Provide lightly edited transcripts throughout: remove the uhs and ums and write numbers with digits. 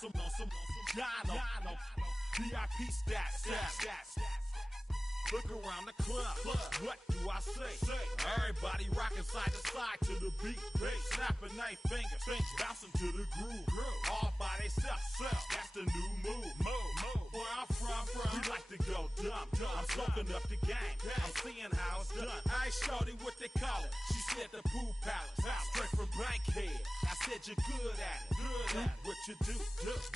some Jono. VIP stats. Look around the club. What do I say? Everybody rocking side to side to the beat. Snapping their fingers, bouncing to the groove. All by themselves. That's the new move. Where I'm from, we like to go dumb. I'm soaking up the game. I'm seeing how it's done. I ain't shorty what they call it. She said the pool palace. Straight from Bankhead. I said you're good at it. What you do,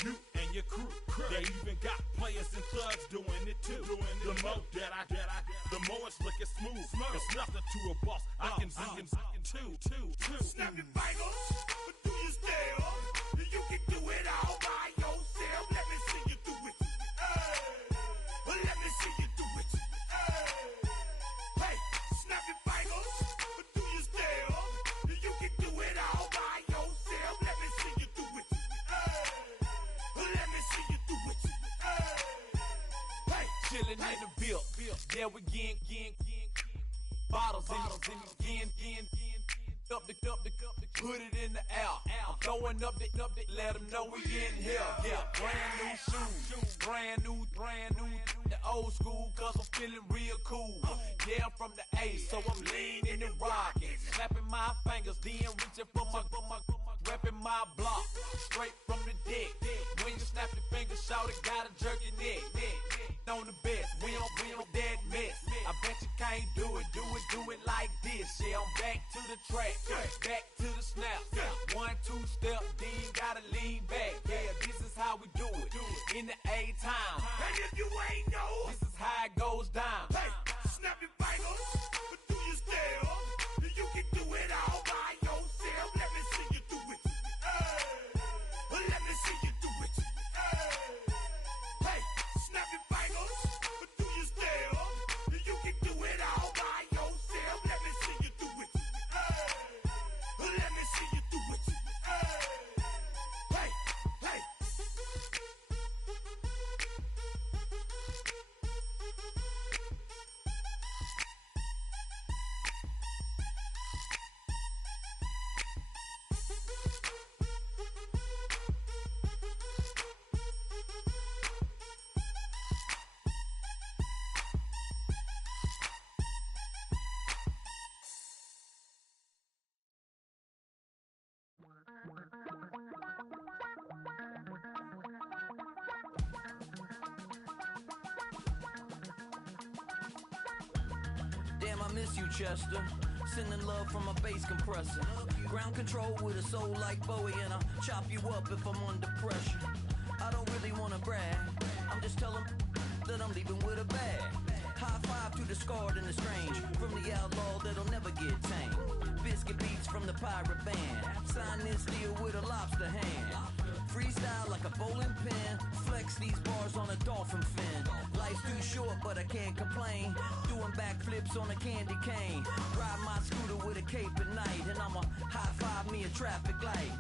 you and your crew. They even got players and thugs doing it too. The more that I get, the more it's looking smooth. It's nothing to a boss. I can two. Snap your fingers, but do you still? You can do it all by yourself. Let me see you do it. Let me see you do it. Hey, snap your fingers, but do you still? You can do it all by yourself. Let me see you do it. Let me see you do it. Hey, chillin' in the build. Yeah, we getting bottles in again. Up the put it in the air. I'm throwing up the, let them know we in here. Yeah, brand new shoes, brand new. The old school, cause I'm feeling real cool. Yeah, I'm from the A, so I'm leaning and rocking. Snapping my fingers, then reaching for my repping my block. Straight from the deck. When you snap your fingers, shout it, gotta jerk your neck. On the best, we don't that mess. I bet you can't do it like this. Yeah, I'm back to the track, back to the snap. 1, 2 step, then gotta lean back. Yeah, this is how we do it in the A time. and if you ain't know, This is how it goes down. hey, snap your fingers, but do you still? You can do it all by yourself. Let me see you do it. Let me see you do it. Hey, snap your fingers, but do you still? You can do it all by yourself. Let me see you do it. Let me see you do it. Hey. Damn, I miss you, Chester. Sending love from a bass compressor. Ground control with a soul like Bowie, and I'll chop you up if I'm under pressure. I don't really wanna brag. I'm just telling that I'm leaving with a bag. High five to the scarred and the strange, from the outlaw that'll never get tamed. Biscuit beats from the pirate band. Sign this deal with a lobster hand. Freestyle like a bowling pin. Flex these bars on a dolphin fin. Life's too short, but I can't complain. Doing backflips on a candy cane. Ride my scooter with a cape at night, and I'ma high five me a traffic light.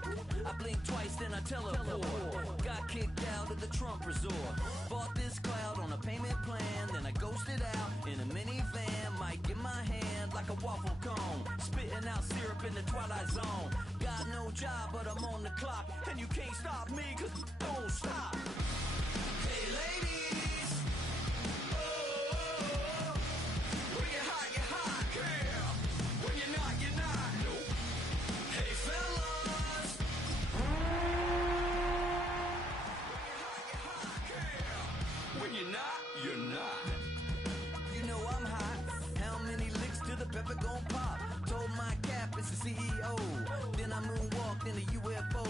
I blink twice, then I teleport. Got kicked out of the Trump resort. Bought this cloud on a payment plan, then I ghosted out in a minivan. Mic in my hand like a waffle cone. Spitting out syrup in the twilight zone. Got no job, but I'm on the clock, and you can't stop me, cause you don't stop. Hey ladies, oh, when you're hot, girl. When you're not, nope. Hey fellas, when you're hot, girl. When you're not. You know I'm hot. How many licks till the pepper gon' pop? Told my cap it's the CEO. Then I moonwalked in a UFO.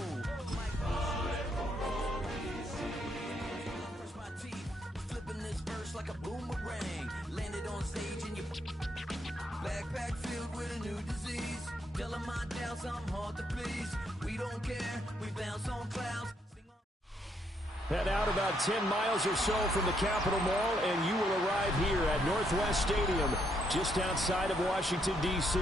Brush my teeth, flipping this verse like a boomerang. Landed on stage in your backpack filled with a new disease. Telling my doubts I'm hard to please. We don't care, we bounce on clouds. Head out about 10 miles or so from the Capitol Mall, and you will arrive here at Northwest Stadium, just outside of Washington, D.C.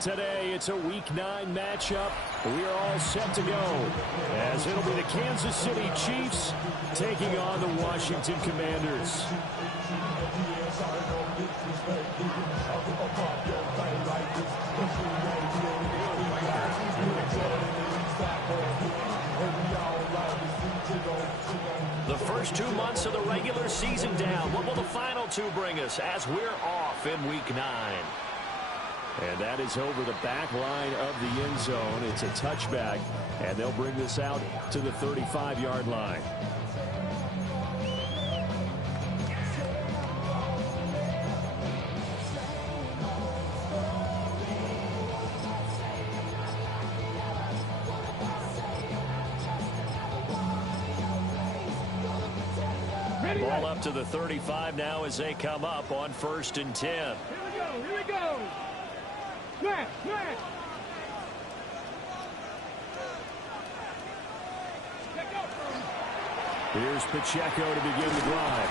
Today, it's a Week 9 matchup. We are all set to go, as it'll be the Kansas City Chiefs taking on the Washington Commanders. And we all like The first 2 months of the regular season down. What will the final 2 bring us as we're off in Week 9? And that is over the back line of the end zone. It's a touchback, and they'll bring this out to the 35-yard line. Ball up to the 35 now as they come up on 1st and 10. Here we go. Smash. Here's Pacheco to begin the drive.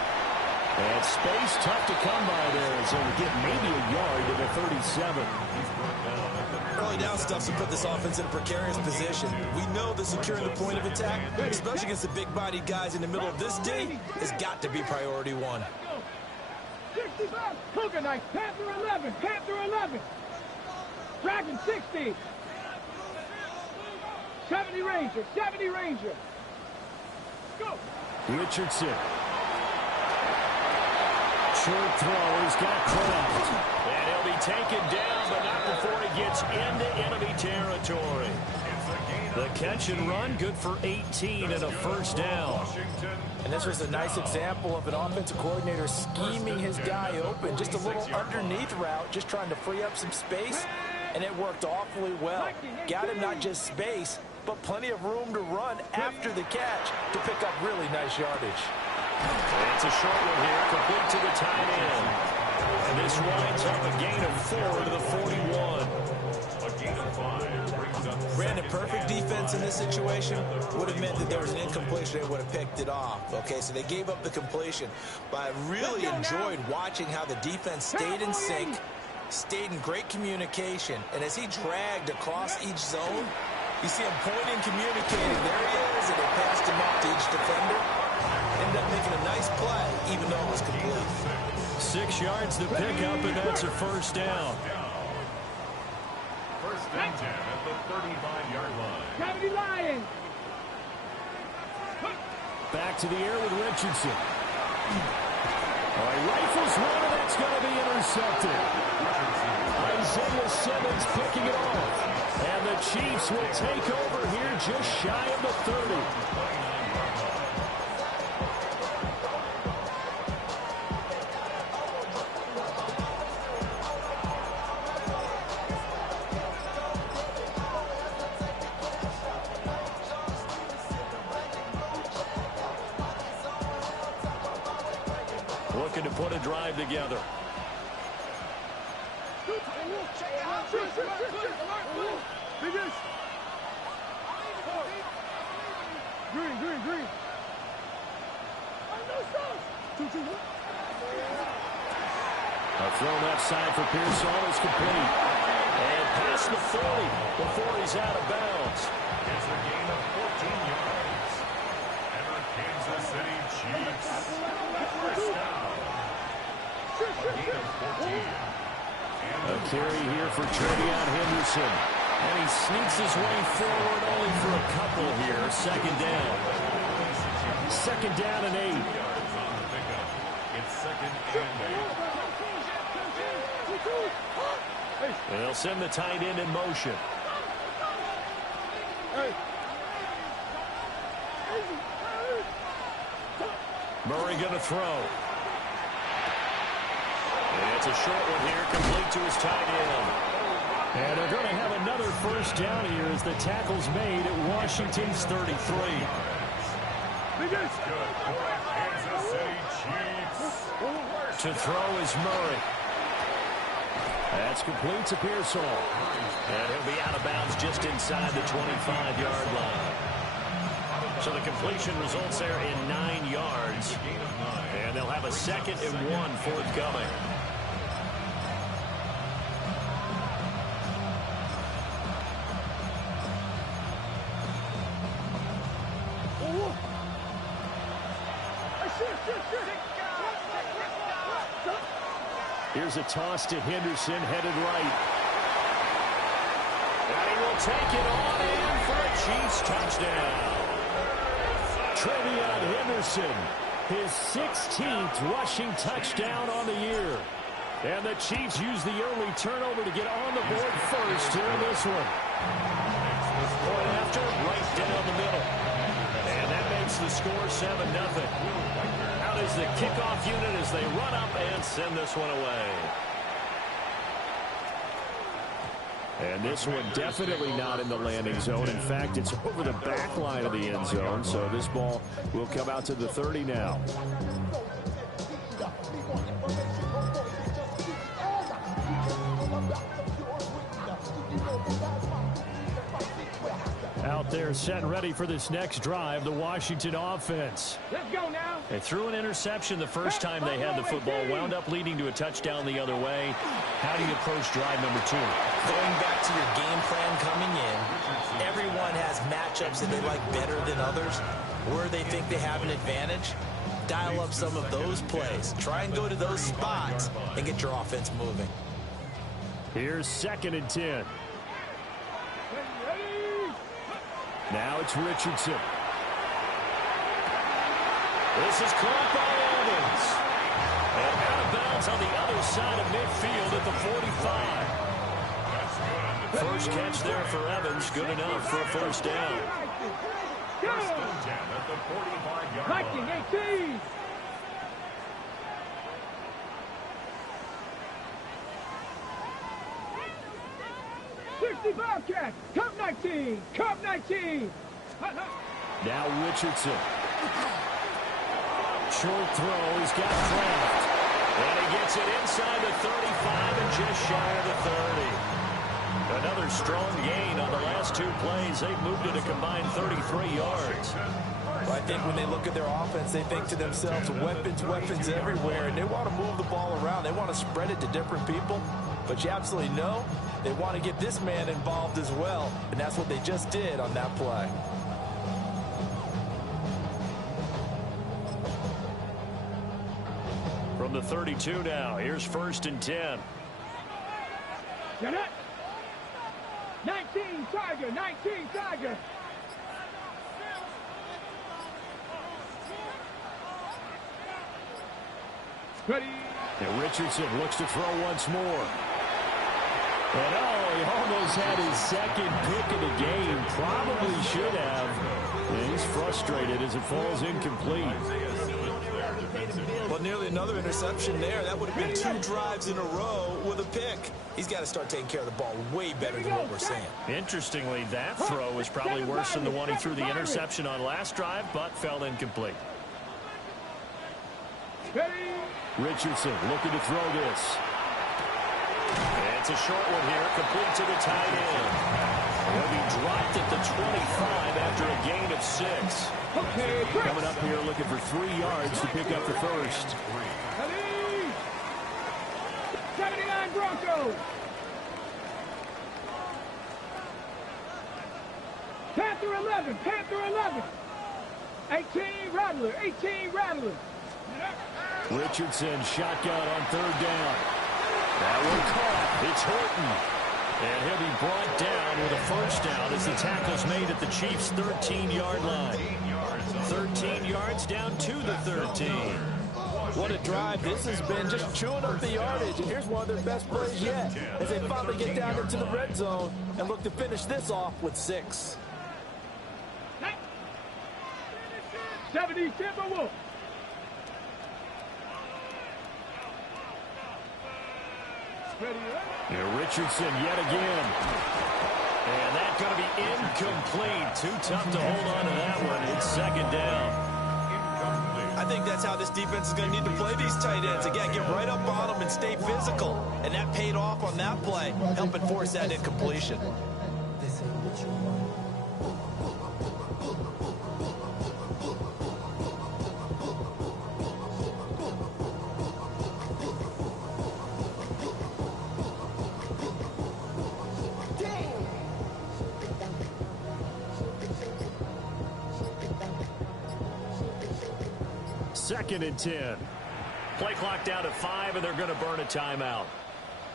And space tough to come by there as they'll get maybe a yard to the 37. Early down stuff to put this offense in a precarious position. We know that securing the point of attack, especially against the big-bodied guys in the middle of this D, has got to be priority 1. 65, Cougar Knife, Panther 11. Dragon 60. 70 Ranger. Go. Richardson. Short throw. He's got Kraft. And he'll be taken down, but not before he gets into enemy territory. The catch and run, good for 18 and a first down. And this was a nice example of an offensive coordinator scheming his guy open. Just a little underneath route, just trying to free up some space. And it worked awfully well. Got him not just space, but plenty of room to run after the catch to pick up really nice yardage. It's a short one here, complete to the tight end. And this winds up a gain of 4 to the 41. A gain of 5. Brandon, perfect defense in this situation would have meant that there was an incompletion. They would have picked it off. Okay, so they gave up the completion. But I really enjoyed watching how the defense stayed in sync, stayed in great communication. And as he dragged across each zone, you see him pointing, communicating. There he is, and they passed him up to each defender. Ended up making a nice play, even though it was complete. 6 yards to pick up, and that's a first down. First and 10 at the 35-yard line. Gravity Lion. Back to the air with Richardson. Rifles one, and it's going to be intercepted. Isaiah Simmons picking it off. And the Chiefs will take over here just shy of the 30. Looking to put a drive together. Green. A throw left side for Pearsall is complete. And past the 40 before he's out of bounds. It's a gain of 14 yards. And the Kansas City Chiefs. First down. A gain of 14. A carry here for Trevion Henderson. And he sneaks his way forward only for a couple here. Second down. Second down and 8. Yards on the pickup. It's second and 8. And they'll send the tight end in motion. Murray going to throw. And it's a short one here, complete to his tight end. And they're going to have another first down here as the tackle's made at Washington's 33. Good for the Kansas City Chiefs. To throw is Murray. That's complete to Pearsall. And he'll be out of bounds just inside the 25-yard line. So the completion results there in 9 yards. And they'll have a 2nd and 1 forthcoming. Here's a toss to Henderson, headed right. And he will take it on in for a Chiefs touchdown. TreVeyon Henderson, his 16th rushing touchdown on the year. And the Chiefs use the early turnover to get on the board first here in this one. Point after, right down the middle. And that makes the score 7-0. Out is the kickoff unit as they run up and send this one away. And this one definitely not in the landing zone. In fact, it's over the back line of the end zone. So this ball will come out to the 30 now. Out there set and ready for this next drive, the Washington offense. Let's go now. They threw an interception the first time they had the football, wound up leading to a touchdown the other way. How do you approach drive number 2? Going back to your game plan coming in, everyone has matchups that they like better than others, where they think they have an advantage. Dial up some of those plays. Try and go to those spots and get your offense moving. Here's 2nd and 10. Now it's Richardson. This is caught by Evans. And out of bounds on the other side of midfield at the 45. First catch there for Evans. Good enough for a first down. Viking 18. Bobcat, Cup 19, Cup 19. Now Richardson. Short throw, he's got Kraft. And he gets it inside the 35 and just shy of the 30. Another strong gain on the last 2 plays. They've moved it a combined 33 yards. Well, I think when they look at their offense, they think to themselves, weapons, weapons everywhere, and they want to move the ball around. They want to spread it to different people. But you absolutely know they want to get this man involved as well, and that's what they just did on that play. From the 32 now, here's 1st and 10. 19 Tiger, 19 Tiger. Ready. And Richardson looks to throw once more. And he almost had his 2nd pick of the game. Probably should have. And he's frustrated as it falls incomplete. Well, nearly another interception there. That would have been 2 drives in a row with a pick. He's got to start taking care of the ball way better than what we're saying. Interestingly, that throw was probably worse than the one he threw the interception on last drive, but fell incomplete. Richardson looking to throw this. And it's a short one here, complete to the tight end. He'll be dropped at the 25 after a gain of 6. Coming up here looking for 3 yards to pick up the first. 79 Broncos. Panther 11, Panther 11. 18 Rattler, 18 Rattler. Richardson shotgun on 3rd down. That one caught. It's Horton. And he'll be brought down with a first down as the tackle's made at the Chiefs' 13-yard line. 13 yards down to the 13. What a drive this has been, just chewing up the yardage. And here's one of their best plays yet as they finally get down into the red zone and look to finish this off with 6. 70 Timberwolves. Richardson yet again. And that's going to be incomplete. Too tough to hold on to that one. It's 2nd down. I think that's how this defense is going to need to play these tight ends. Again, get right up on them and stay physical. And that paid off on that play, helping force that incompletion. Second and 10. Play clock down to 5, and they're going to burn a timeout.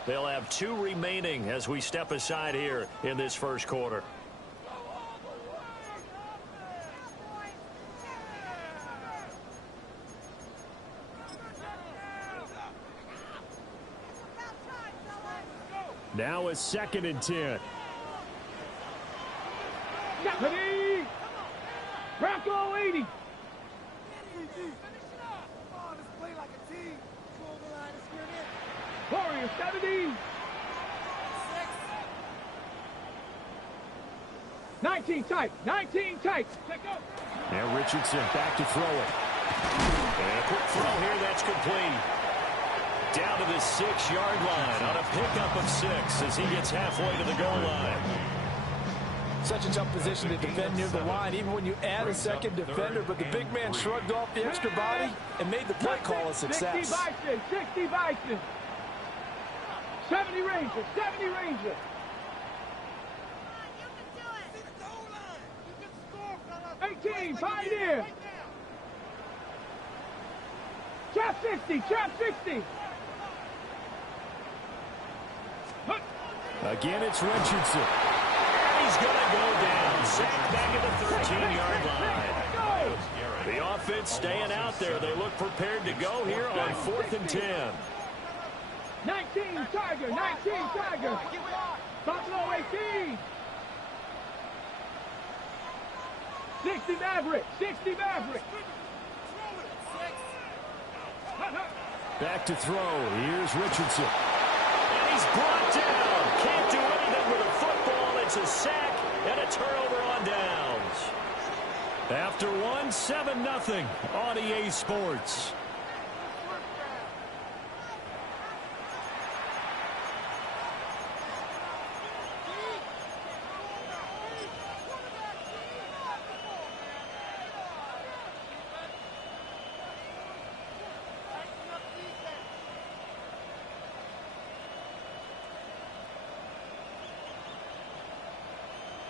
They'll have 2 remaining as we step aside here in this first quarter. Now a 2nd and 10. Ready? Bronco 80. Warrior 70. 19 tight. 19 tight. Now Richardson back to throw it. And a quick throw here. That's complete. Down to the 6-yard line on a pickup of 6 as he gets halfway to the goal line. Such a tough position to defend near the line, even when you add a second defender. But the big man shrugged off the extra body and made the play call a success. 60 Bison. 60 Bison. 70 Ranger. 70 Ranger. 18 Pioneer. Trap 60. Trap 60. Again, it's Richardson. And he's going to go down. Sacked back at the 13-yard line. The offense staying out there. They look prepared to go here on 4th and 10. 19 Tiger. 19 Tiger. Buffalo 18. 60 Maverick. 60 Maverick. Back to throw. Here's Richardson. And he's brought down. Can't do anything with a football. It's a sack and a turnover on downs. After one, 7-0 on EA Sports.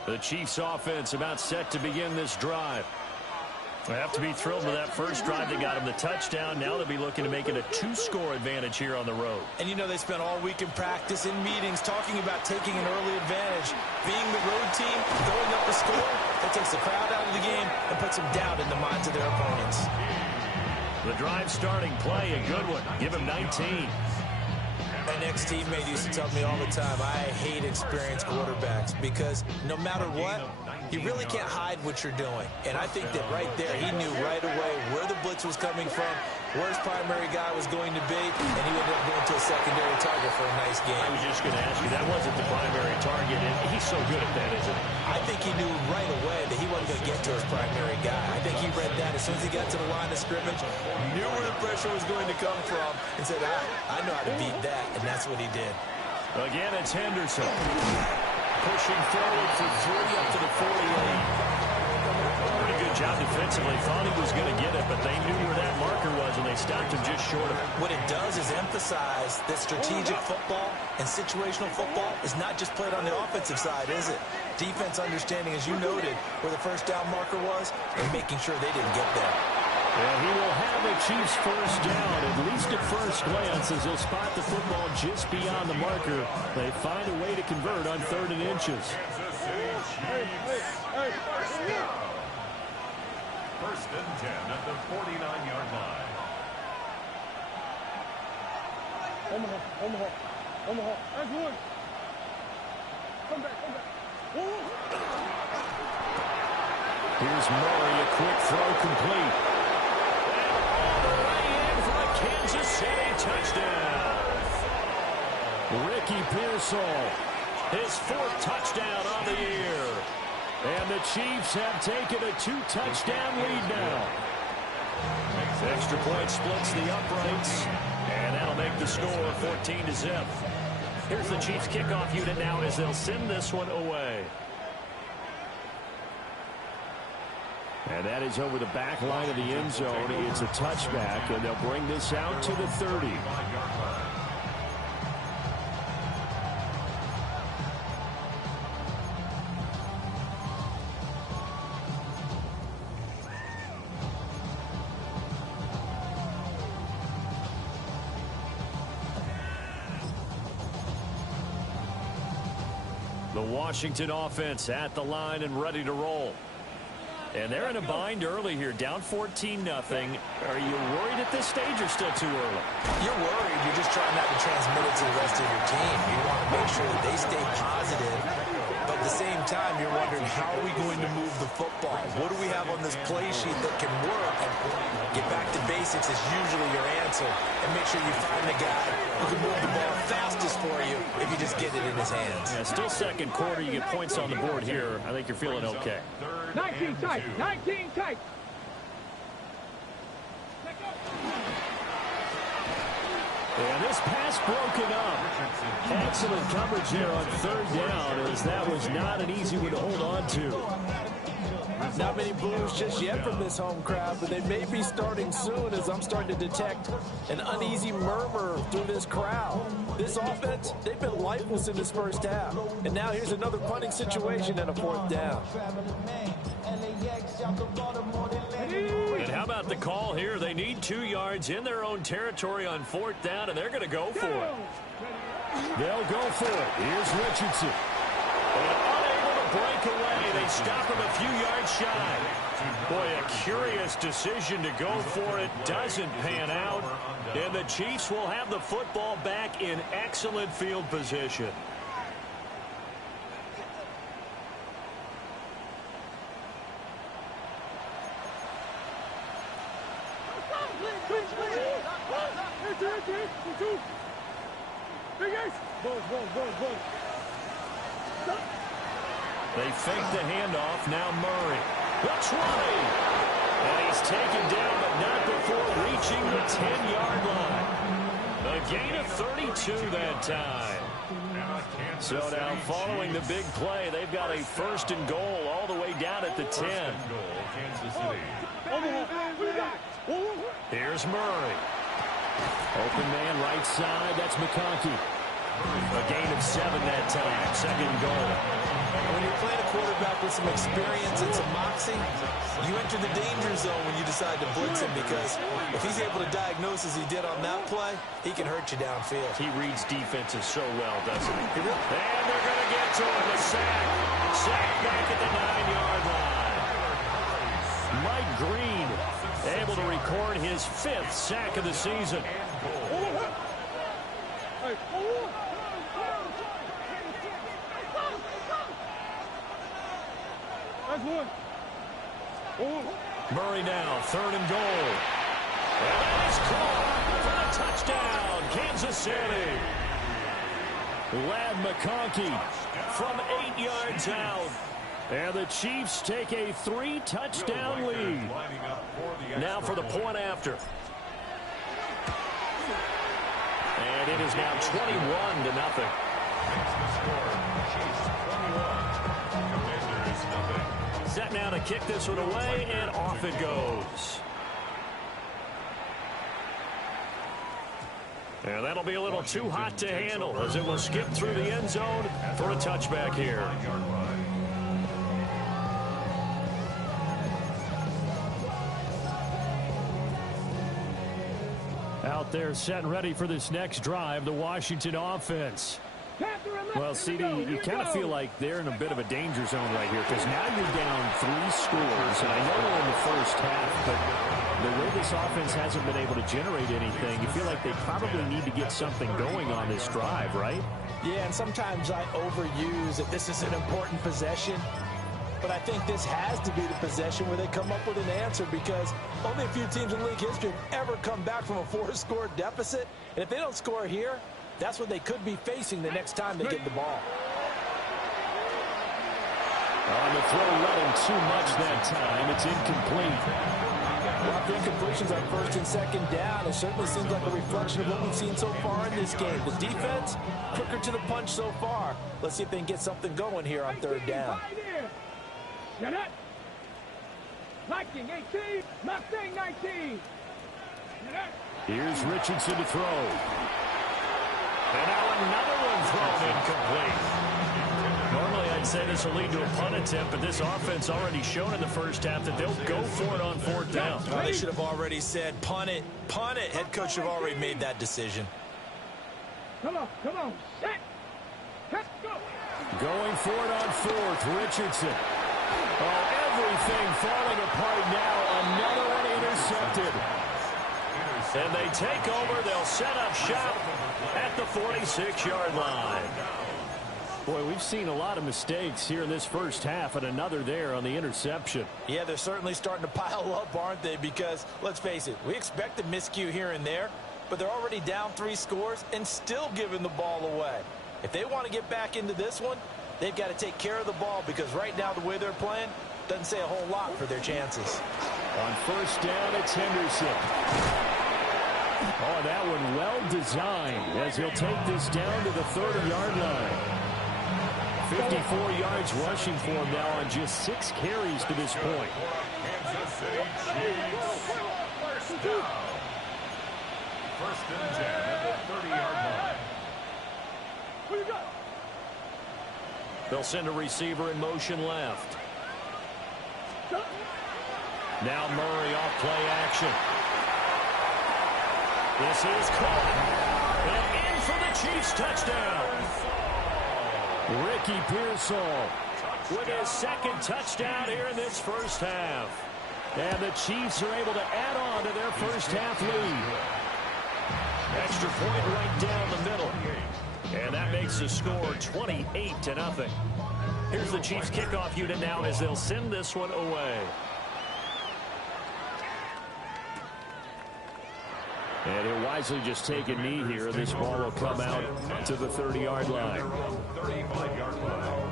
The Chiefs offense about set to begin this drive. They have to be thrilled with that first drive that got them the touchdown. Now they'll be looking to make it a 2-score advantage here on the road. And you know they spent all week in practice, in meetings, talking about taking an early advantage. Being the road team, throwing up the score, that takes the crowd out of the game and puts some doubt in the minds of their opponents. The drive starting play, a good one. Give him 19. My next teammate used to tell me all the time, I hate experienced quarterbacks because no matter what, you really can't hide what you're doing. And I think that right there, he knew right away where the blitz was coming from, where his primary guy was going to be, and he ended up going to a secondary target for a nice game. I was just going to ask you, that wasn't the primary target, and he's so good at that, isn't he? I think he knew right away that he wasn't going to get to his primary guy. I think he read that as soon as he got to the line of scrimmage, knew where the pressure was going to come from, and said, I know how to beat that, and that's what he did. Again, it's Henderson. Pushing forward for 3 up to the 48. Pretty good job defensively. Thought he was going to get it, but they knew where that marker was, and they stopped him just short of it. What it does is emphasize that strategic football and situational football is not just played on the offensive side, is it? Defense understanding, as you noted, where the first down marker was and making sure they didn't get there. And he will have the Chiefs first down, at least at first glance, as he'll spot the football just beyond the marker. They find a way to convert on 3rd and inches. First and 10 at the 49-yard line. Omaha. That's one. Come back. Here's Murray, a quick throw complete. Kansas City touchdown. Ricky Pearsall, his 4th touchdown on the year. And the Chiefs have taken a 2-touchdown lead now. Extra point splits the uprights, and that'll make the score 14-0. Here's the Chiefs kickoff unit now as they'll send this one away. And that is over the back line of the end zone. It's a touchback, and they'll bring this out to the 30. The Washington offense at the line and ready to roll. And they're in a bind early here, down 14-0. Are you worried at this stage or still too early? You're worried. You're just trying not to transmit it to the rest of your team. You want to make sure that they stay positive. But at the same time, you're wondering, how are we going to move the football? What do we have on this play sheet that can work? And get back to basics is usually your answer. And make sure you find the guy who can move the ball fastest for you if you just get it in his hands. Yeah, still second quarter. You get points on the board here. I think you're feeling okay. 19 tight. 19 tight. And this pass broken up. Excellent coverage here on third down, as that was not an easy one to hold on to. Not many boos just yet from this home crowd, but they may be starting soon, as I'm starting to detect an uneasy murmur through this crowd. This offense, they've been lifeless in this first half. And now here's another punting situation and a fourth down. And how about the call here? They need 2 yards in their own territory on fourth down, and they're going to go for it. They'll go for it. Here's Richardson. And unable to break away. They stop him a few yards shy. Boy, a curious decision to go for it. Doesn't pan out. And the Chiefs will have the football back in excellent field position. They fake the handoff. Now Murray. The 20. And he's taken down, but not before reaching the 10-yard line. A gain of 32 that time. So now following the big play, they've got a 1st and goal all the way down at the 10. Here's Murray. Open man right side. That's McConkey. A gain of 7 that time. 2nd goal. When you're playing a quarterback with some experience and some moxie, you enter the danger zone when you decide to blitz him, because if he's able to diagnose as he did on that play, he can hurt you downfield. He reads defenses so well, doesn't he? And they're going to get to him. A sack. Sack back at the 9-yard line. Mike Green able to record his 5th sack of the season. Murray now, 3rd and goal. And that is caught for a touchdown, Kansas City. Lad McConkey from 8 yards out. And the Chiefs take a 3-touchdown lead. Now for the point after. And it is now 21-0. Set now to kick this one away, and off it goes. And that'll be a little too hot to handle, as it will skip through the end zone for a touchback here. Out there set and ready for this next drive, the Washington offense. Well, CD, you kind of feel like they're in a bit of a danger zone right here, because now you're down 3 scores, and I know we're in the first half, but the way this offense hasn't been able to generate anything, you feel like they probably need to get something going on this drive, right? Yeah, and sometimes I overuse that this is an important possession, but I think this has to be the possession where they come up with an answer, because only a few teams in league history have ever come back from a 4-score deficit, and if they don't score here, that's what they could be facing the next time they get the ball. On the throw, let him too much that time. It's incomplete. Well, after incompletions on 1st and 2nd down, it certainly seems like a reflection of what we've seen so far in this game. The defense, quicker to the punch so far. Let's see if they can get something going here on 3rd down. Shut up. Viking 18, Mustang 19. Here's Richardson to throw. And now another one thrown incomplete. Normally I'd say this will lead to a punt attempt, but this offense already shown in the first half that they'll go for it on 4th down. Well, they should have already said, punt it, punt it. Head coach should have already made that decision. Come on, set, let's go. Going for it on 4th, Richardson. Oh, Everything falling apart now. Another one intercepted. And they take over. They'll set up shop at the 46-yard line. Boy, we've seen a lot of mistakes here in this first half, and another there on the interception. Yeah, they're certainly starting to pile up, aren't they? Because, let's face it, we expect a miscue here and there, but they're already down 3 scores and still giving the ball away. If they want to get back into this one, they've got to take care of the ball, because right now the way they're playing doesn't say a whole lot for their chances. On first down, it's Henderson. Oh, that one well designed as he'll take this down to the 30-yard line. 54 yards rushing for him now on just 6 carries to this point. Kansas City Chiefs. First down. First and 10 at the 30-yard line. They'll send a receiver in motion left. Now Murray off play action. This is caught. And in for the Chiefs touchdown. Ricky Pearsall with his second touchdown here in this first half. And the Chiefs are able to add on to their first half lead. Extra point right down the middle. And that makes the score 28-0. Here's the Chiefs kickoff unit now as they'll send this one away. And he'll wisely just take a knee here. This ball will come out to the 30-yard line. 35-yard line.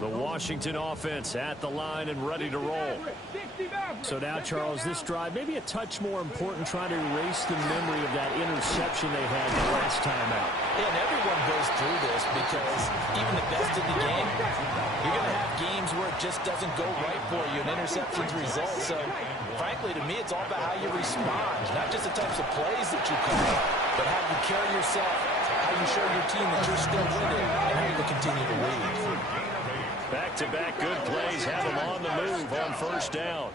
The Washington offense at the line and ready to roll. So now, Charles, this drive maybe a touch more important, trying to erase the memory of that interception they had the last time out. Yeah, and everyone goes through this because even the best in the game, you're going to have games where it just doesn't go right for you, and interceptions result. So, frankly, to me, it's all about how you respond, not just the types of plays that you call, but how you carry yourself, how you show your team that you're still with it, and how you continue to lead. Back-to-back good plays have them on the move on first down.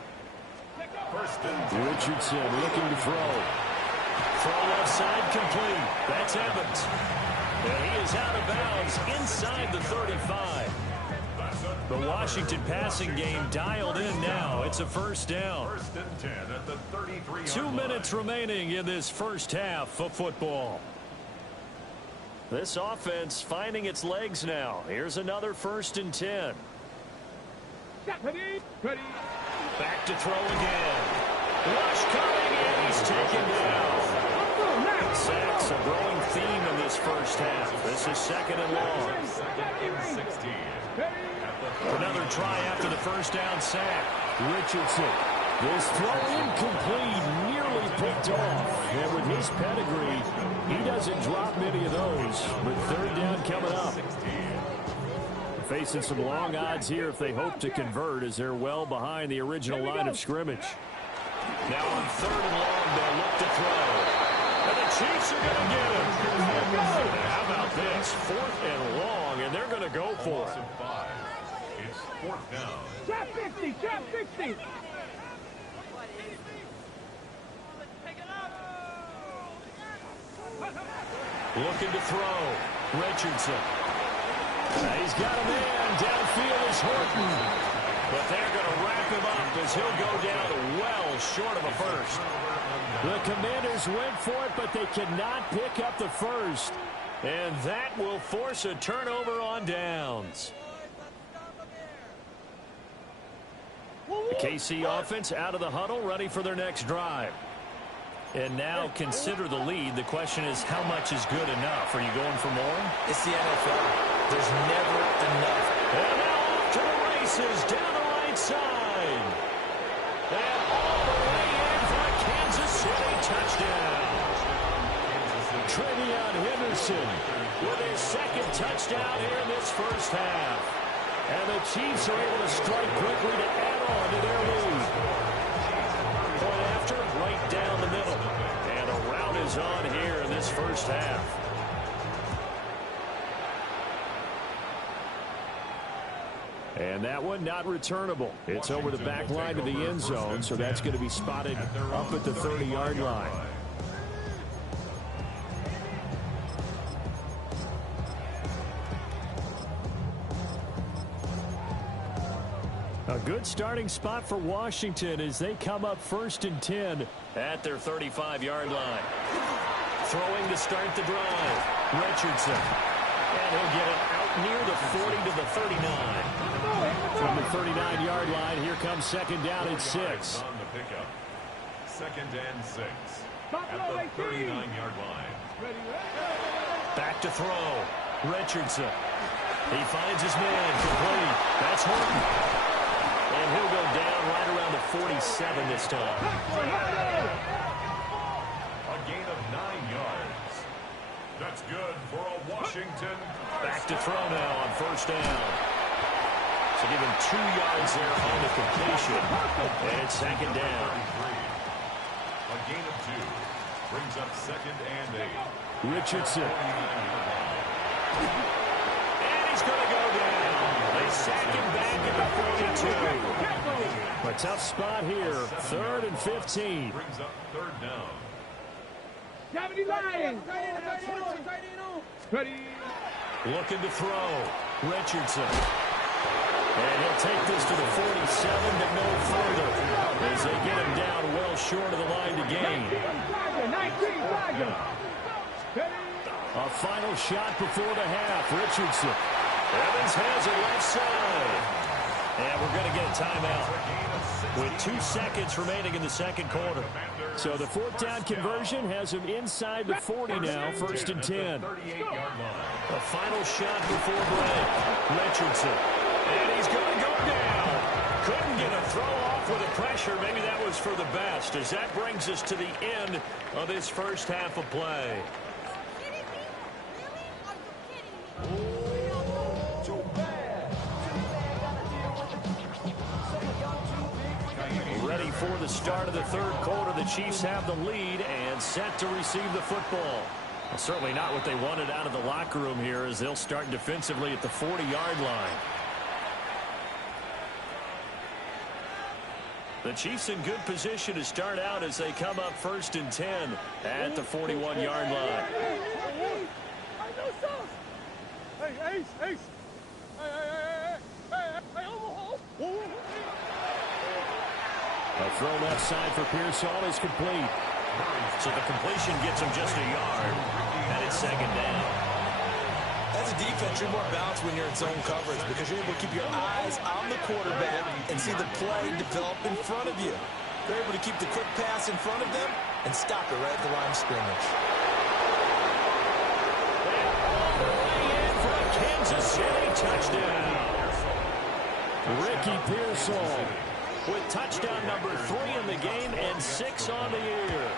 Richardson looking to throw. Throw left side complete. That's Evans. And he is out of bounds inside the 35. The Washington passing game dialed in now. It's a first down. First and 10 at the 33-yard 2 minutes remaining in this first half of football. This offense finding its legs now. Here's another first and 10. Back to throw again. Rush coming in. He's taken down. Sacks a growing theme in this first half. This is second and long. Second and 16. Another try after the first down sack. Richardson. This throw incomplete, nearly picked off. And with his pedigree, he doesn't drop many of those. But third down coming up. Facing some long odds here if they hope to convert, as they're well behind the original line of scrimmage. Now on third and long, they'll look to throw. And the Chiefs are going to get him. And how about this? Fourth and long, and they're going to go for it. It's fourth down. Trap 50, trap 50. Looking to throw. Richardson. He's got a man. Downfield is Horton. But they're going to wrap him up as he'll go down well short of a first. The Commanders went for it, but they cannot pick up the first. And that will force a turnover on downs. The KC offense out of the huddle, ready for their next drive. And now consider the lead. The question is, how much is good enough? Are you going for more? It's the NFL. There's never enough. And now off to the races down the right side. And all the way in for a Kansas City touchdown. Trevion Henderson with his second touchdown here in this first half. And the Chiefs are able to strike quickly to add on to their lead. Point after, right down the middle. And a rout is on here in this first half. And that one not returnable. It's over the back line of the end zone, so that's going to be spotted up at the 30-yard line. good starting spot for Washington as they come up 1st and 10 at their 35-yard line. Throwing to start the drive. Richardson. And he'll get it out near the 40 to the 39. From the 39-yard line, here comes second down at 6. On the pickup. 2nd and 6. At the 39-yard line. Back to throw. Richardson. He finds his man. Complete. That's Horton. And he'll go down right around the 47 this time. A gain of 9 yards. That's good for a Washington. Back to throw now on 1st down. So give him 2 yards there on the completion. And it's 2nd down. A gain of 2. Brings up 2nd and 8. Richardson. And he's going to go down. They sack him back at the 42. A tough spot here. 3rd and 15. Brings up 3rd down. 70 Lions. Ready. Looking to throw. Richardson. And he'll take this to the 47, but no further as they get him down well short of the line to gain. 19. A final shot before the half. Richardson. Evans has it left side. And we're going to get a timeout with 2 seconds remaining in the 2nd quarter. So the 4th down conversion has him inside the 40 now, 1st and 10. A final shot before break. Richardson. And he's going to go down. Couldn't get a throw off with the pressure. Maybe that was for the best, as that brings us to the end of this first half of play. Ready for the start of the 3rd quarter. The Chiefs have the lead and set to receive the football. Well, certainly not what they wanted out of the locker room here, as they'll start defensively at the 40-yard line. The Chiefs in good position to start out as they come up 1st and 10 at the 41-yard line. Ace. A throw left side for Pearsall is complete. So the completion gets him just a yard, and it's 2nd down. As a defense, you're more balanced when you're in zone coverage because you're able to keep your eyes on the quarterback and see the play develop in front of you. They're able to keep the quick pass in front of them and stop it right at the line of scrimmage. All the way in for a Kansas City touchdown. Ricky Pearsall with touchdown number 3 in the game and 6 on the year.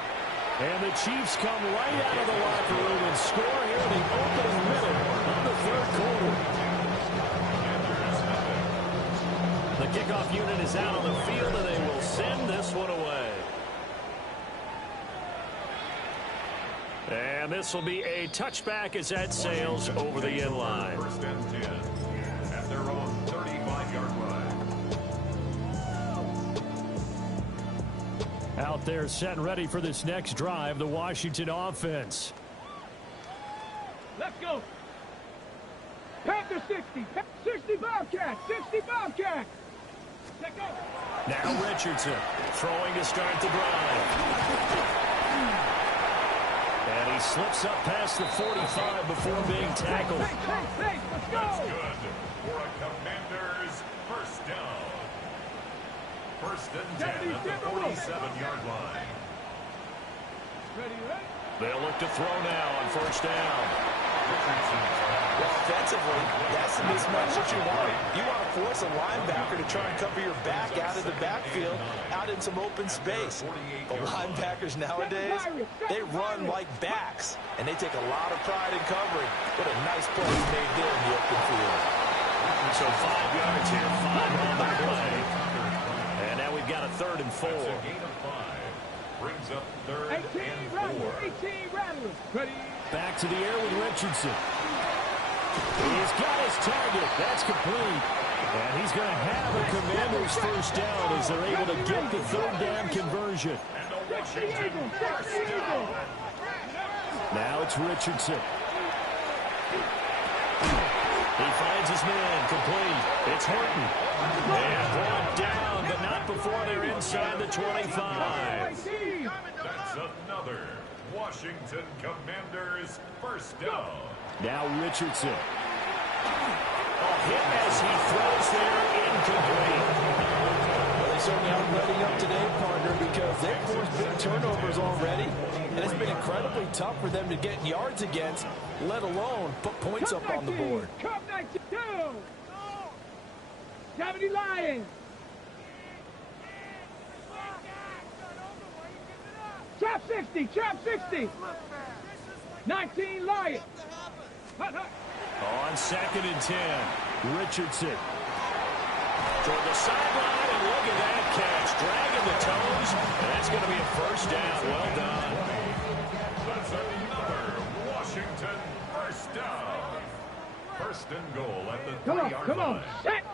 And the Chiefs come right out of the locker room and score here in the opening minute of the 3rd quarter. The kickoff unit is out on the field, and they will send this one away. And this will be a touchback as that sails over the end line. 1st and 10 at their own 35-yard line. Out there set and ready for this next drive, the Washington offense. Let's go. Panther 60. 60 Bobcat. 60 Bobcat. Let's go. Now Richardson throwing to start the drive. And he slips up past the 45 before being tackled. Hey, let's go. That's good for a Commanders 1st down. 1st and 10 at the 47-yard line. Ready. They'll look to throw now on 1st down. Well, offensively, that's the mismatch that you want. You want to force a linebacker to try and cover your back out of the backfield, out in some open space. The linebackers nowadays, they run like backs, and they take a lot of pride in covering. What a nice play he made there in the open field. So 5 yards here, 5 on the play. And now we've got a 3rd and 4. That's a gain of 5. Brings up 3rd and 4. 18 Rattlers. Ready. Back to the air with Richardson. He's got his target. That's complete. And he's going to have a Commanders 1st down as they're able to get the 3rd down conversion. Now it's Richardson. He finds his man, complete. It's Horton. And brought down, but not before they're inside the 25. That's another Washington Commanders first down. Now Richardson. A hit as he throws there, incomplete. Well, they certainly aren't letting up today, partner, because they've forced big turnovers already, and it's been incredibly tough for them to get yards against, let alone put points up on the board. Cup 92. 70 Lions. Trap 60. Trap 60. 19 Lions. On 2nd and 10, Richardson. Toward the sideline, and look at that catch. Dragging the toes, and that's going to be a first down. Well done. That's another Washington first down. First and goal at the 3-yard line. Come on. Set.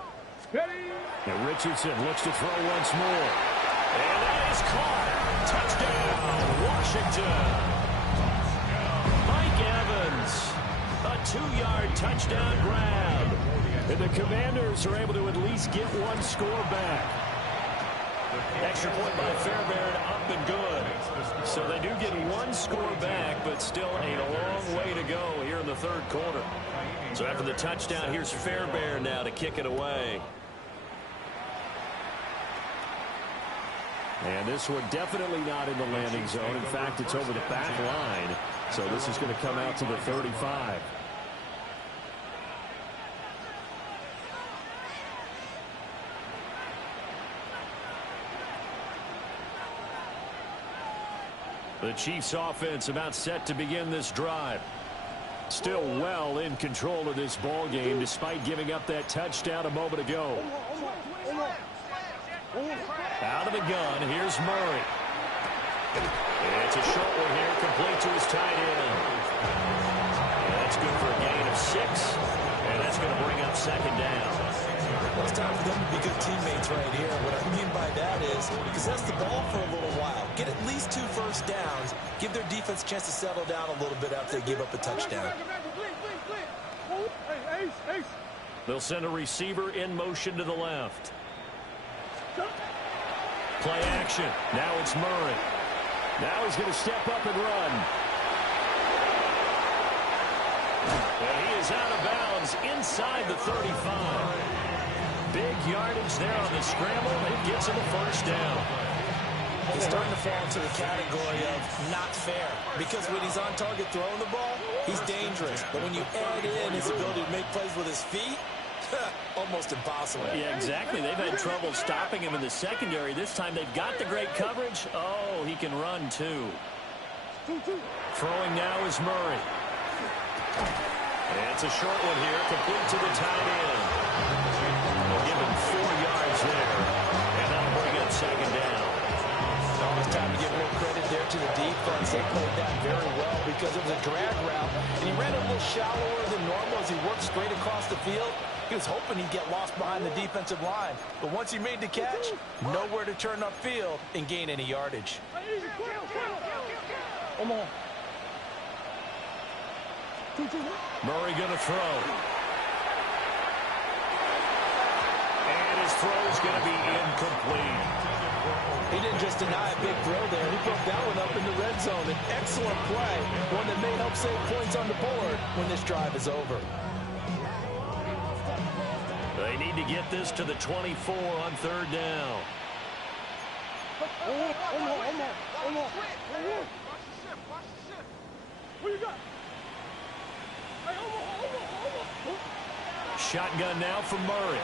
Ready. And Richardson looks to throw once more. And that is caught. Touchdown, Washington. Mike Evans. A 2-yard touchdown grab. And the Commanders are able to at least get one score back. Extra point by Fairbairn, up and good. So they do get one score back, but still a long way to go here in the third quarter. So after the touchdown, here's Fairbairn now to kick it away. And this one definitely not in the landing zone. In fact, it's over the back line. So this is going to come out to the 35. The Chiefs offense about set to begin this drive. Still well in control of this ball game despite giving up that touchdown a moment ago. Out of the gun, here's Murray. It's a short one here, complete to his tight end. And that's good for a gain of 6, and that's going to bring up 2nd down. Well, it's time for them to be good teammates right here. What I mean by that is possess the ball for a little while. Get at least 2 first downs. Give their defense a chance to settle down a little bit after they give up a touchdown. They'll send a receiver in motion to the left. Play action. Now it's Murray. Now he's going to step up and run. And he is out of bounds inside the 35. Big yardage there on the scramble. It gets him a first down. He's starting to fall into the category of not fair, because when he's on target throwing the ball, he's dangerous. But when you add in his ability to make plays with his feet, almost impossible. Yeah, exactly. They've had trouble stopping him in the secondary. This time they've got the great coverage. Oh, he can run too. Throwing now is Murray. And it's a short one here, complete to the tight end. They'll give him 4 yards there, and that'll bring up 2nd down. It's time to give more credit there to the defense. They played that very well because it was a drag route, and he ran a little shallower than normal as he worked straight across the field. He was hoping he'd get lost behind the defensive line. But once he made the catch, nowhere to turn upfield and gain any yardage. Murray going to throw. And his throw is going to be incomplete. He didn't just deny a big throw there. He put that one up in the red zone. An excellent play, one that may help save points on the board when this drive is over. They need to get this to the 24 on 3rd down. Shotgun now from Murray.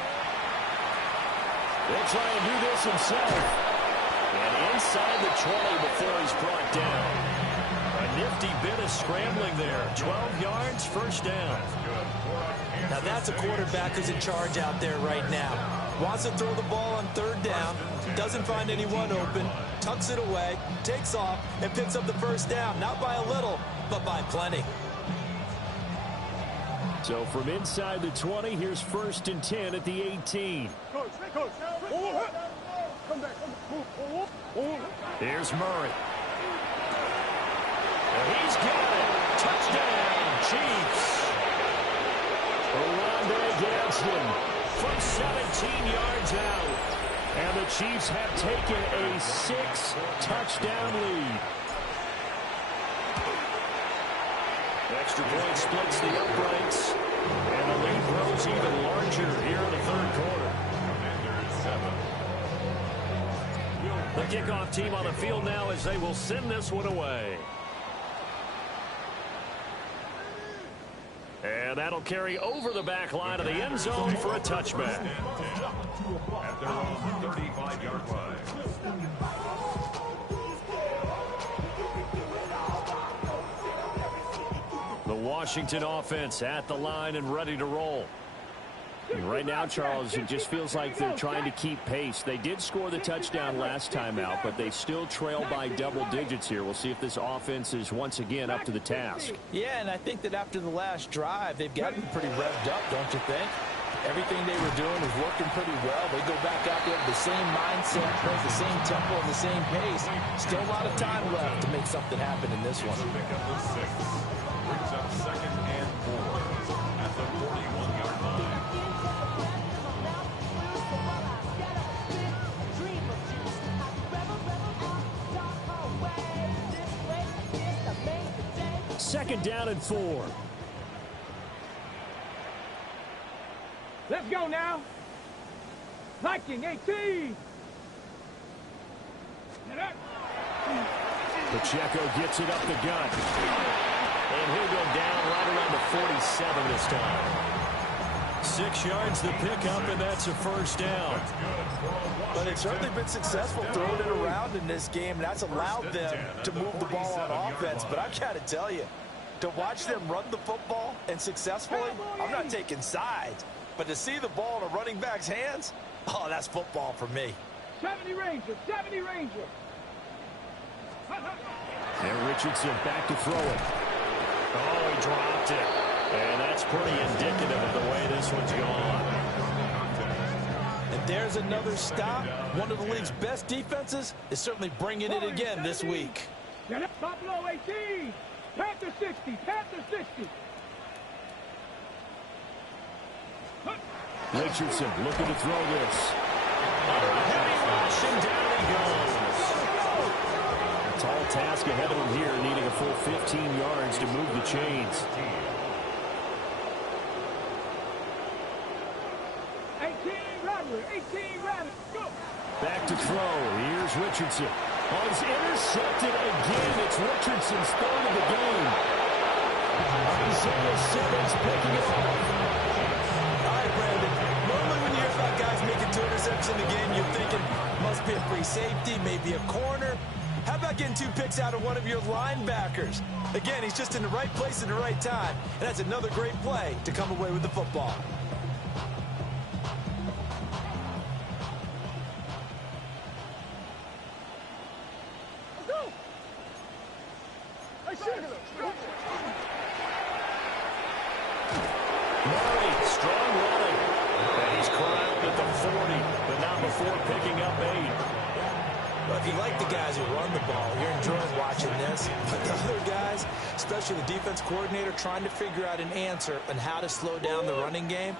They'll try and do this himself. And inside the 20 before he's brought down. A nifty bit of scrambling there. 12 yards, first down. Now that's a quarterback who's in charge out there right now. Wants to throw the ball on 3rd down, doesn't find anyone open, tucks it away, takes off, and picks up the first down. Not by a little, but by plenty. So from inside the 20, here's 1st and 10 at the 18. Coach. Come back. Here's Murray. And he's got it. Touchdown, Chiefs. A run Johnston from 17 yards out. And the Chiefs have taken a 6-touchdown lead. Extra point splits the uprights. And the lead grows even larger here in the third quarter. The kickoff team on the field now as they will send this one away. And that'll carry over the back line of the end zone for a touchback. At their own 35-yard line. The Washington offense at the line and ready to roll. And right now, Charles, it just feels like they're trying to keep pace. They did score the touchdown last time out, but they still trail by double digits here. We'll see if this offense is once again up to the task. Yeah, and I think that after the last drive, they've gotten pretty revved up, don't you think? Everything they were doing was working pretty well. They go back out there with the same mindset, plays the same tempo, and the same pace. Still a lot of time left to make something happen in this one. Pick up the 6. Brings up 2nd and 4 at the 41-yard line. Second down and 4. Let's go now. Viking 18. Pacheco gets it up the gut. And he'll go down right around the 47 this time. 6 yards the pickup, and that's a first down. But they've certainly been successful throwing it around in this game, and that's allowed them to move the ball on offense. But I've got to tell you, to watch them run the football and successfully, I'm not taking sides. But to see the ball in a running back's hands, oh, that's football for me. 70 Rangers, 70 Rangers. And Richardson back to throw it. Oh, he dropped it. And that's pretty indicative of the way this one's gone. And there's another stop. One of the league's best defenses is certainly bringing it again this week. Buffalo 18. Panther 60. Panther 60. Richardson looking to throw this. Heavy rush, and down he goes. A tall task ahead of him here, needing a full 15 yards to move the chains. 18 Rattler, 18 Rattler, go. Back to throw. Here's Richardson. Oh, he's intercepted again. It's Richardson's third of the game. Isaiah Simmons picking it off. All right, Brandon. Normally when you hear about guys making 2 interceptions in the game, you're thinking must be a free safety, maybe a corner. How about getting 2 picks out of one of your linebackers? Again, he's just in the right place at the right time, and that's another great play to come away with the football. Murray, strong running. And he's corralled at the 40, but not before picking up 8. Well, if you like the guys who run the ball, you're enjoying watching this. But the other guys, especially the defense coordinator, trying to figure out an answer on how to slow down the running game,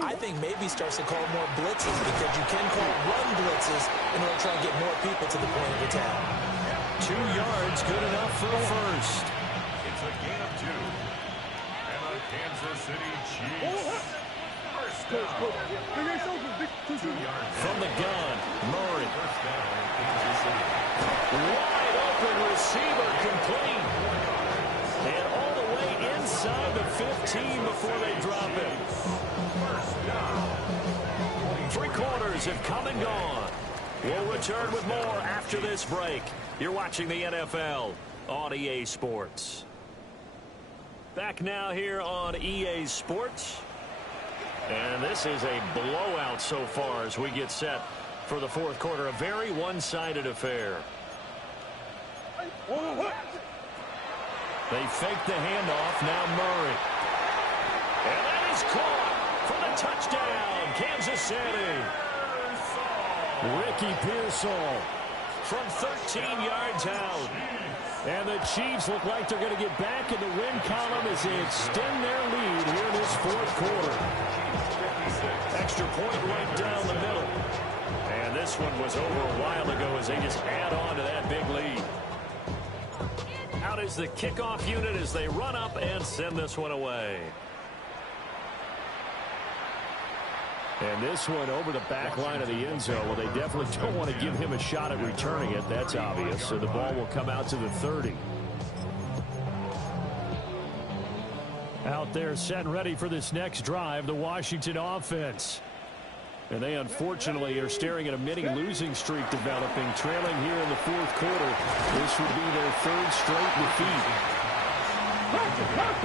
I think maybe starts to call more blitzes, because you can call run blitzes in order to try and get more people to the point of attack. 2 yards, good enough for a first. It's a gain of 2. And the Kansas City Chiefs. First down. 2 yards. From the gun, Murray. First down, Kansas City. Wide open receiver complete. And all the way inside the 15 before they drop it. First down. 3 quarters have come and gone. We'll return with more after this break. You're watching the NFL on EA Sports. Back now here on EA Sports. And this is a blowout so far as we get set for the fourth quarter. A very one-sided affair. They fake the handoff. Now Murray. And that is caught for the touchdown, Kansas City. Ricky Pearsall from 13 yards out. And the Chiefs look like they're going to get back in the win column as they extend their lead here in this fourth quarter. extra point right down the middle. And this one was over a while ago as they just add on to that big lead. Out is the kickoff unit as they run up and send this one away. And this one over the back line of the end zone. Well, they definitely don't want to give him a shot at returning it. That's obvious. So the ball will come out to the 30. Out there set and ready for this next drive, the Washington offense. And they unfortunately are staring at a mini losing streak developing, trailing here in the fourth quarter. This would be their third straight defeat.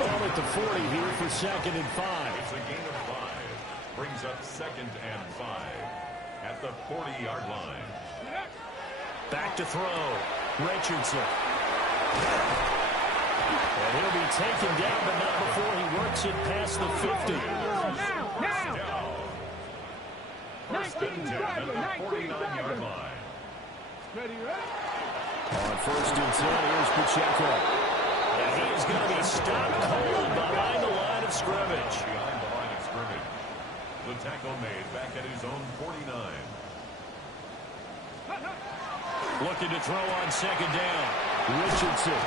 Ball at the 40 here for 2nd and 5. It's a gain of 5. Brings up 2nd and 5 at the 40-yard line. Back to throw. Richardson. And he'll be taken down, but not before he works it past the 50. Now! 1st and 10 at the 49-yard line. Ready? On 1st and 10, here's Pacheco. And he is going to be stopped cold behind the line of scrimmage. Behind the line of scrimmage. The tackle made back at his own 49. Looking to throw on 2nd down. Richardson.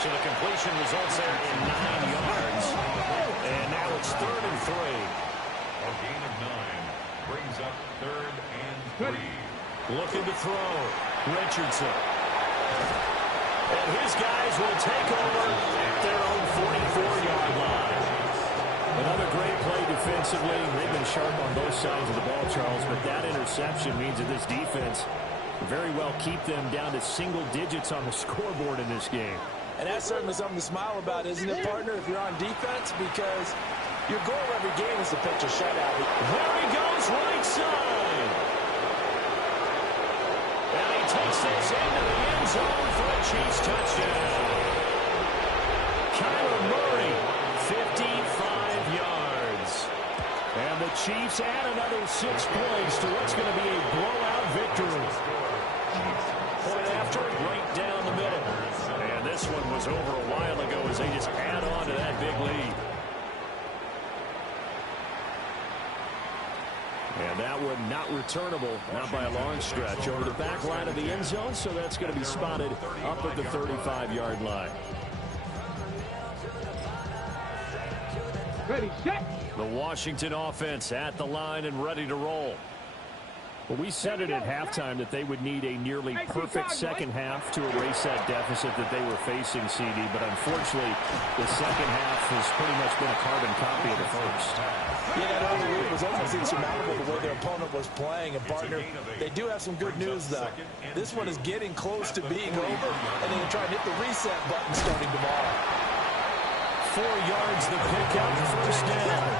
So the completion results there in 9 yards. And now it's 3rd and 3. A gain of 9 brings up 3rd and 3. Looking to throw. Richardson. And his guys will take over at their own 44-yard line. Another great play defensively. They've been sharp on both sides of the ball, Charles, but that interception means that this defense very well keep them down to single digits on the scoreboard in this game. And that's certainly something to smile about, isn't it, partner, if you're on defense? Because your goal every game is to pitch a shutout. There he goes, right side. And he takes this into the end zone for a Chiefs touchdown. Kyler Murray, 55 yards. And the Chiefs add another 6 points to what's going to be a blowout victory. Point after, right down the middle. And this one was over a while ago as they just add on to that big lead. And that one not returnable, not by a long stretch, over the back line of the end zone, so that's going to be spotted up at the 35-yard line. Ready, set. The Washington offense at the line and ready to roll. Well, we said it at halftime that they would need a nearly perfect second half to erase that deficit that they were facing, CD, but unfortunately, the second half has pretty much been a carbon copy of the first. Yeah, that early lead was almost insurmountable the way their opponent was playing. And, partner, they do have some good news, though. This one is getting close to being over, and they can try and hit the reset button starting tomorrow. 4 yards the pickup, first down.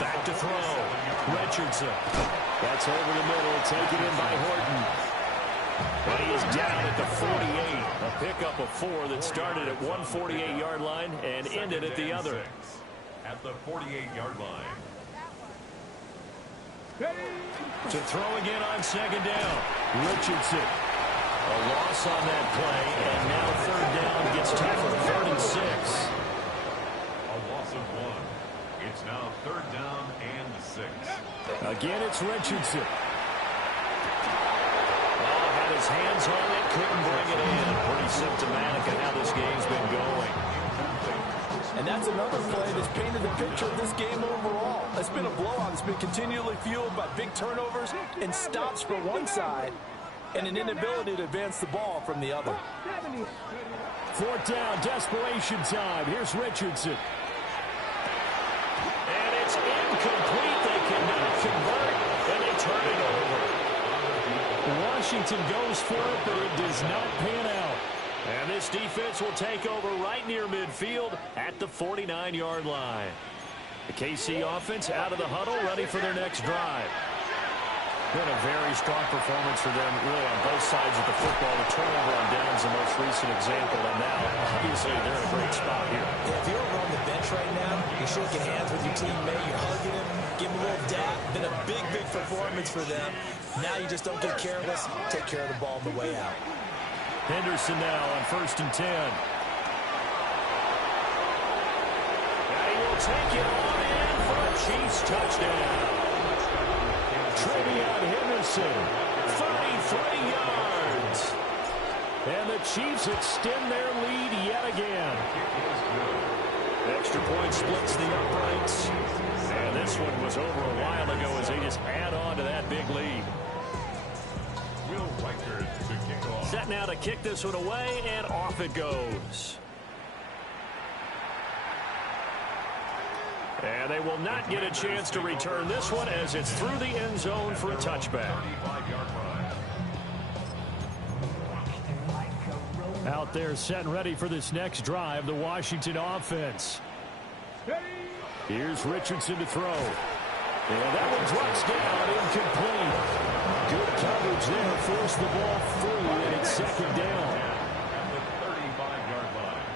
Back to throw. Richardson. That's over the middle. Taken in by Horton. And he is down at the 48. A pickup of 4 that started at one 48-yard line and ended at the other. At the 48-yard line. To throw again on 2nd down. Richardson. A loss on that play, and now 3rd down gets tougher. 3rd and 6. A loss of 1. It's now 3rd down and 6. Again, it's Richardson. Oh, had his hands on it, couldn't bring it in. Pretty symptomatic of how this game's been going. And that's another play that's painted the picture of this game overall. It's been a blowout. It's been continually fueled by big turnovers and stops for one side and an inability to advance the ball from the other. 4th down, desperation time. Here's Richardson. And it's incomplete. They cannot convert, and they turn it over. Washington goes for it, but it does not pan out. And this defense will take over right near midfield at the 49-yard line. The KC offense out of the huddle, ready for their next drive. Been a very strong performance for them, really, on both sides of the football. The turnover on downs the most recent example, and now, obviously, they're in a great spot here. Yeah, if you're over on the bench right now, you're shaking hands with your teammate, you're hugging him, give him a little dap. Been a big, big performance for them. Now you just don't get careless. Take care of the ball on the way out. Henderson now on 1st and 10. take it on in for a Chiefs touchdown. Trevion Henderson, 33 yards. And the Chiefs extend their lead yet again. Extra point splits the uprights. And this one was over a while ago as they just add on to that big lead. Will Reichert to kick off. Set now to kick this one away, and off it goes. And they will not get a chance to return this one as it's through the end zone for a touchback. 35-yard line. Out there set and ready for this next drive, the Washington offense. Here's Richardson to throw. And that one drops down, incomplete. Good coverage there, forced the ball free, and it's second down. At the 35-yard line.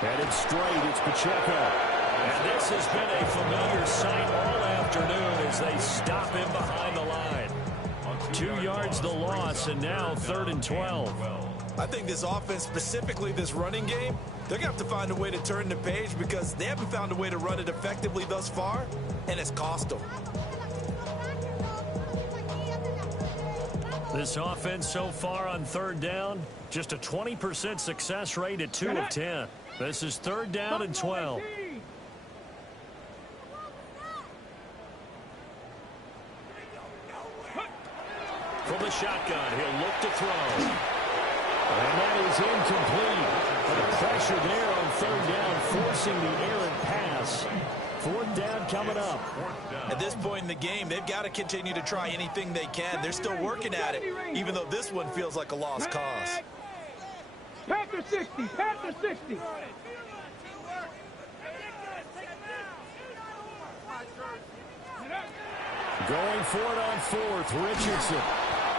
Headed straight, it's Pacheco. And this has been a familiar sight all afternoon as they stop him behind the line. 2 yards the loss, and now 3rd and 12. I think this offense, specifically this running game, they're going to have to find a way to turn the page because they haven't found a way to run it effectively thus far, and it's cost them. This offense so far on 3rd down, just a 20% success rate at 2 of 10. This is 3rd down and 12. From the shotgun, he'll look to throw. And that is incomplete. And the pressure there on 3rd down, forcing the errant pass. 4th down coming up. At this point in the game, they've got to continue to try anything they can. They're still working at it, even though this one feels like a lost cause. Panther 60, Panther 60. Going for it on 4th, Richardson.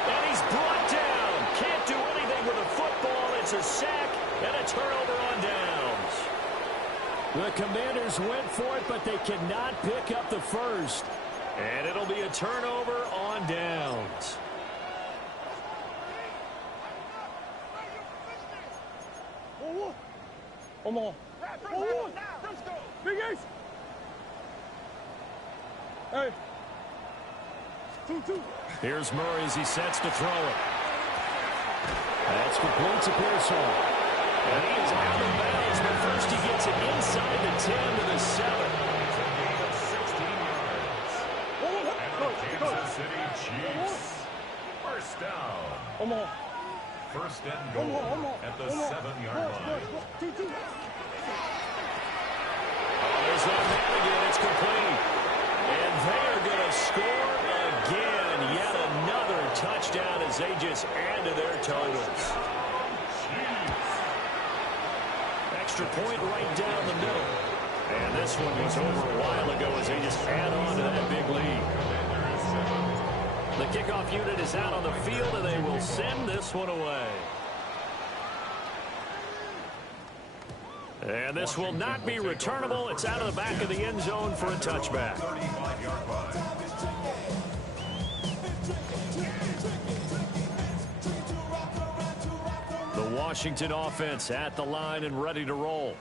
And he's brought down. Can't do anything with a football. It's a sack and a turnover on downs. The Commanders went for it, but they cannot pick up the first. And it'll be a turnover on downs. Hey. Here's Murray as he sets to throw it. That's complete to Pearsall. And he is out of bounds, but first he gets it inside the 10 to the 7. It's a gain of 16 yards. And the Kansas City Chiefs. First down. First and goal at the 7-yard line. There's that man again. It's complete. And they're going to score again. Yet another touchdown as they just add to their totals. Extra point right down the middle. And this one was over a while ago as they just add on to that big lead. The kickoff unit is out on the field, and they will send this one away. And this will not be returnable. It's out of the back of the end zone for a touchback. 35-yard line. The Washington offense at the line and ready to roll.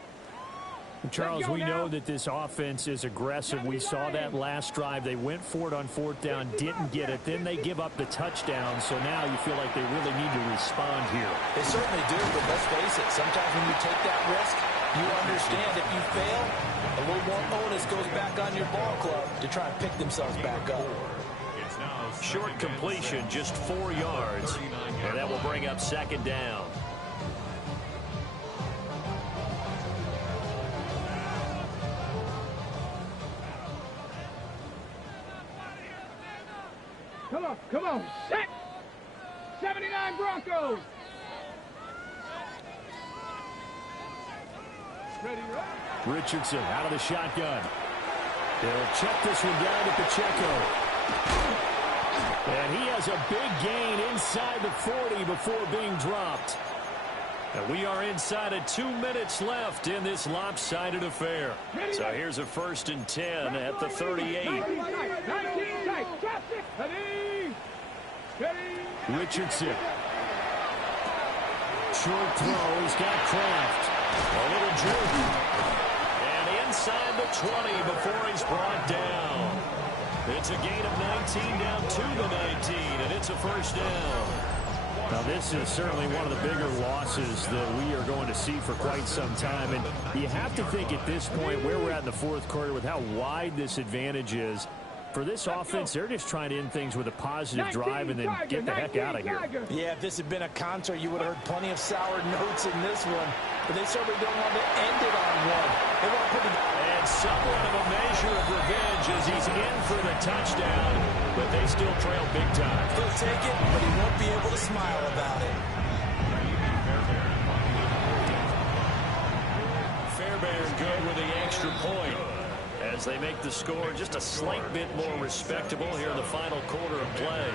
Charles, we know that this offense is aggressive. We saw that last drive. They went for it on 4th down, didn't get it. Then they give up the touchdown. So now you feel like they really need to respond here. They certainly do, but let's face it, sometimes when you take that risk, you understand if you fail, a little more onus goes back on your ball club to try and pick themselves back up. Short completion, just 4 yards, and that will bring up 2nd down. Come on, set! 79 Broncos! Ready, right? Richardson out of the shotgun. They'll check this one down to Pacheco. And he has a big gain inside the 40 before being dropped. And we are inside of 2 minutes left in this lopsided affair. So here's a 1st and 10 at the 38. Richardson. Short throw. He's got Kraft. A little juke. And inside the 20 before he's brought down. It's a gain of 19 down to the 19, and it's a first down. Now, this is certainly one of the bigger losses that we are going to see for quite some time. And you have to think at this point where we're at in the fourth quarter with how wide this advantage is. For this offense, they're just trying to end things with a positive drive and then get the heck out of here. Yeah, if this had been a concert, you would have heard plenty of sour notes in this one. But they certainly don't want to end it on one. They want to put it... And somewhat of a measure of revenge as he's in for the touchdown. But they still trail big time. He'll take it, but he won't be able to smile about it. Fairbairn good with the extra point. As they make the score just a slight bit more respectable here in the final quarter of play.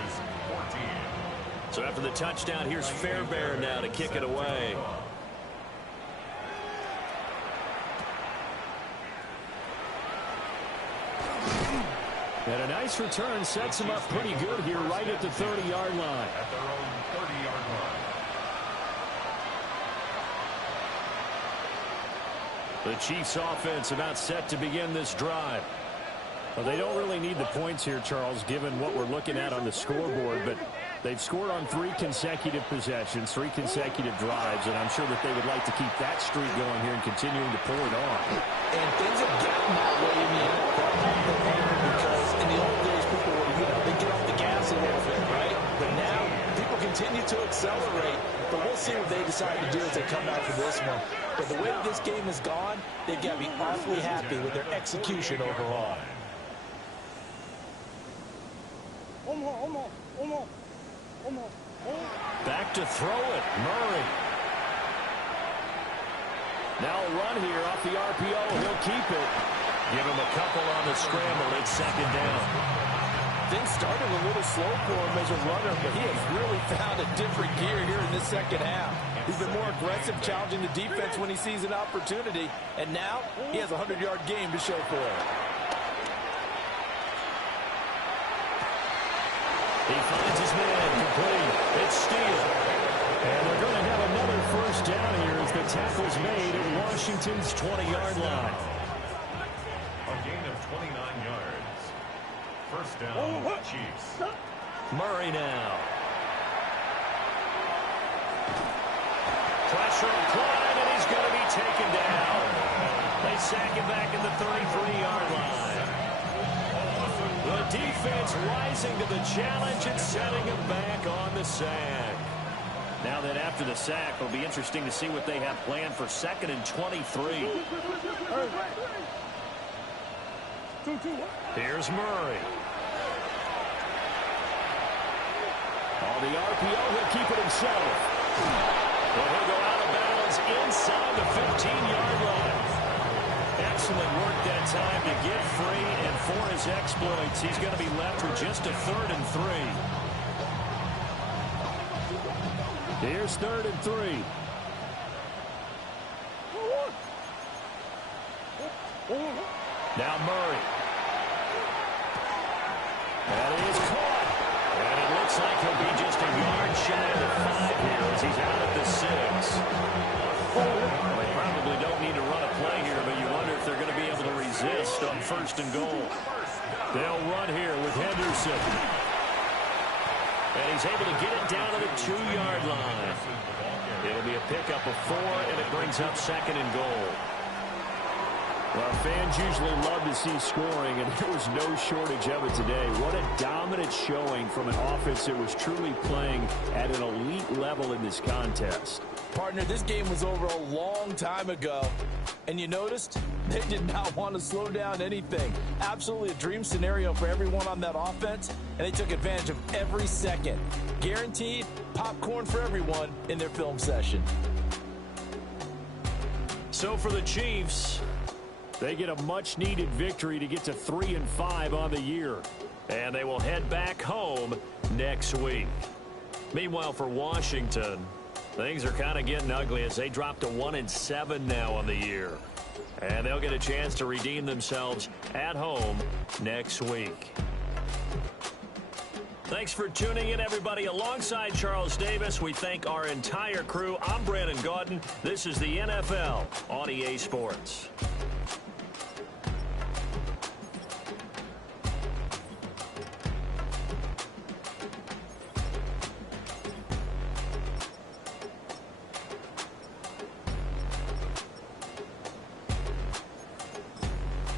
So after the touchdown, here's Fairbairn now to kick it away. And a nice return sets him up pretty good here right at the 30-yard line. At their own 30-yard line. The Chiefs offense about set to begin this drive. Well, they don't really need the points here, Charles, given what we're looking at on the scoreboard, but they've scored on 3 consecutive possessions, 3 consecutive drives, and I'm sure that they would like to keep that streak going here and continuing to pull it on. And things have gotten that way in the NFL because in the old days, people would, they get off the gas a little bit, right? But now, people continue to accelerate, but we'll see what they decide to do as they come out for this one. But the way this game has gone, they've got to be awfully happy with their execution overall. Back to throw it, Murray. Now a run here off the RPO. He'll keep it. Give him a couple on the scramble. It's second down. Things started a little slow for him as a runner, but he has really found a different gear here in this second half. He's been more aggressive, challenging the defense when he sees an opportunity, and now he has a 100-yard game to show for it. He finds his man complete. It's Steele. And they're going to have another first down here as the tackle's made at Washington's 20-yard line. A gain of 29 yards. First down, Chiefs. Murray now. Pressure applied, and he's going to be taken down. They sack him back in the 33-yard line. The defense rising to the challenge and setting him back on the sack. Now that after the sack, it'll be interesting to see what they have planned for 2nd and 23. Here's Murray. On the RPO, he'll keep it himself. Well, he'll go out of bounds inside the 15-yard line. Excellent work that time to get free, and for his exploits, he's going to be left with just a 3rd and 3. Here's 3rd and 3. Now Murray. That is caught. And it looks like he'll be just a yard shy of the 5 here as he's out at the 6. They probably don't need to run a play here, but you wonder if they're going to be able to resist on 1st and goal. They'll run here with Henderson. And he's able to get it down to the 2-yard line. It'll be a pickup of 4, and it brings up 2nd and goal. Well, fans usually love to see scoring, and there was no shortage of it today. What a dominant showing from an offense that was truly playing at an elite level in this contest. Partner, this game was over a long time ago, and you noticed they did not want to slow down anything. Absolutely a dream scenario for everyone on that offense, and they took advantage of every second. Guaranteed popcorn for everyone in their film session. So for the Chiefs, they get a much-needed victory to get to 3-5 on the year. And they will head back home next week. Meanwhile, for Washington, things are kind of getting ugly as they drop to 1-7 now on the year. And they'll get a chance to redeem themselves at home next week. Thanks for tuning in, everybody. Alongside Charles Davis, we thank our entire crew. I'm Brandon Gaudin. This is the NFL on EA Sports.